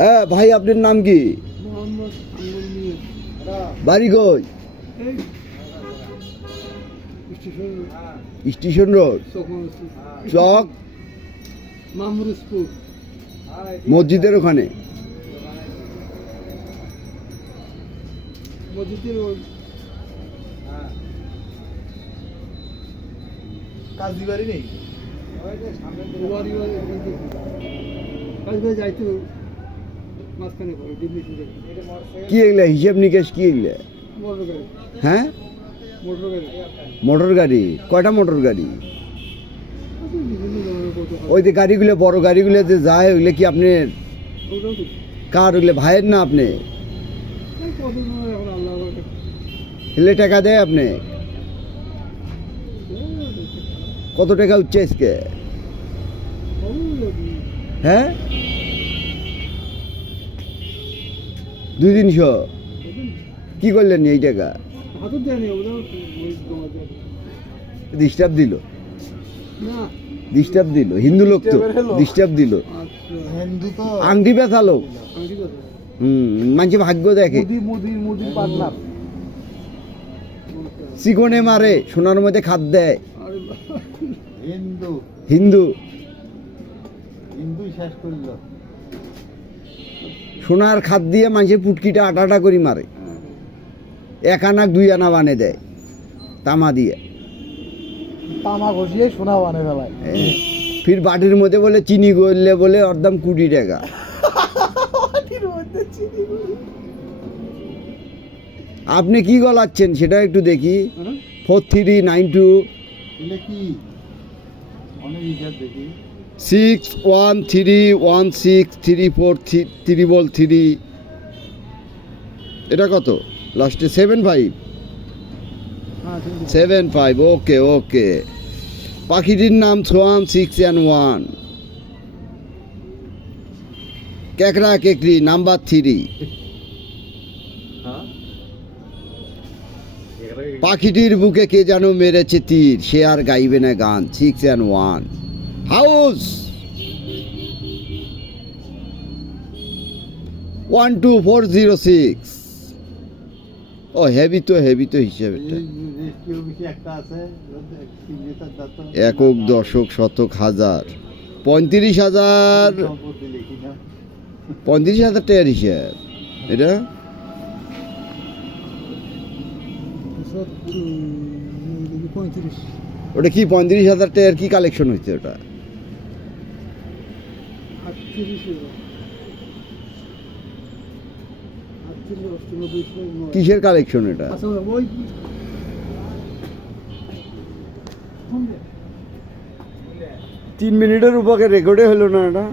হ্যাঁ ভাই, আপনার নাম কি? মোহাম্মদ আঙ্গুল মিয়া। বাড়ি কই? এই স্টেশন স্টেশন রোড, চক মামরুজপুর। মসজিদের ওখানে। মসজিদের কাজী বাড়ি নেই, কাজবাই যাইতো মাঝখানে পড়ে দিল্লি থেকে। কি এগুলা হিসেব নিকেশ কি এগুলা? মোটর গাড়ি, হ্যাঁ মোটর গাড়ি মোটর গাড়ি। কয়টা মোটর গাড়ি? বিভিন্ন ধরনের কত ওই যে গাড়িগুলো, বড় গাড়িগুলো যে যায়, ওইগুলো কি আপনার? ওটাও তো কার? ওইগুলো ভাইয়ের না আপনি? কত এখন আল্লাহ হেলে টাকা দেয় আপনি? কত টাকা উঠছে আজকে? হ্যাঁ, 2-300। কি করলেন এই টাকা? হাতও দেয়নি, ওটাও ডিস্টার্ব দিল, না। ডিস্টার্ব দিল। হিন্দু লোক তো, ডিস্টার্ব দিল। আচ্ছা, হিন্দু তো আংটি বেচা লোক। আমি ঠিক আছে। মানুষ ভাগ্য দেখে। মুদির পার্টনার চিকনে মারে, সোনার মধ্যে খাদ দেয়। আরে হিন্দু হিন্দু হিন্দু শেষ করলো। সোনার খাদ দিয়ে মানুষের পুটকিটা আটা করে মারে। 1 আনা 2 আনা বানে দেয় তামা দিয়ে। তামা ঘষিয়ে সোনা বানে ফেলায়। ফির বাটির মধ্যে বলে চিনি করলে বলে ওর দাম 20 টাকা। আপনি কি গলাচ্ছেন সেটা একটু দেখি। 4392 এলে কি অনেক হিসাব দেখি। 6131634343 এটা কত? লাস্টে 75। হ্যাঁ, ঠিক আছে। 75। ওকে ওকে। পাখিটির নাম সোয়ান 6 and 1। কেকড়া কেকড়ি নাম্বার 3। পাখিটির বুকে কে যেন মেরেছে তীর, সে আর গাইবে না গান। 6 and 1। হাউস 12406। ও হেভি তো, হেভি তো হিসেবেটা। একটা আছে সিগনেচার দাতো একক, দশক, শতক, হাজার। 35,000। সম্পত্তি লিখি না। 35,000 টাকার হিসাব এটা। দেখি 35। ওটা কি 35,000 টাকার কি কালেকশন হয়েছে ওটা? 38 কিসের কালেকশন এটা? আচ্ছা, ওই 3 মিনিটের উপরে রেকর্ডে হলো না এটা।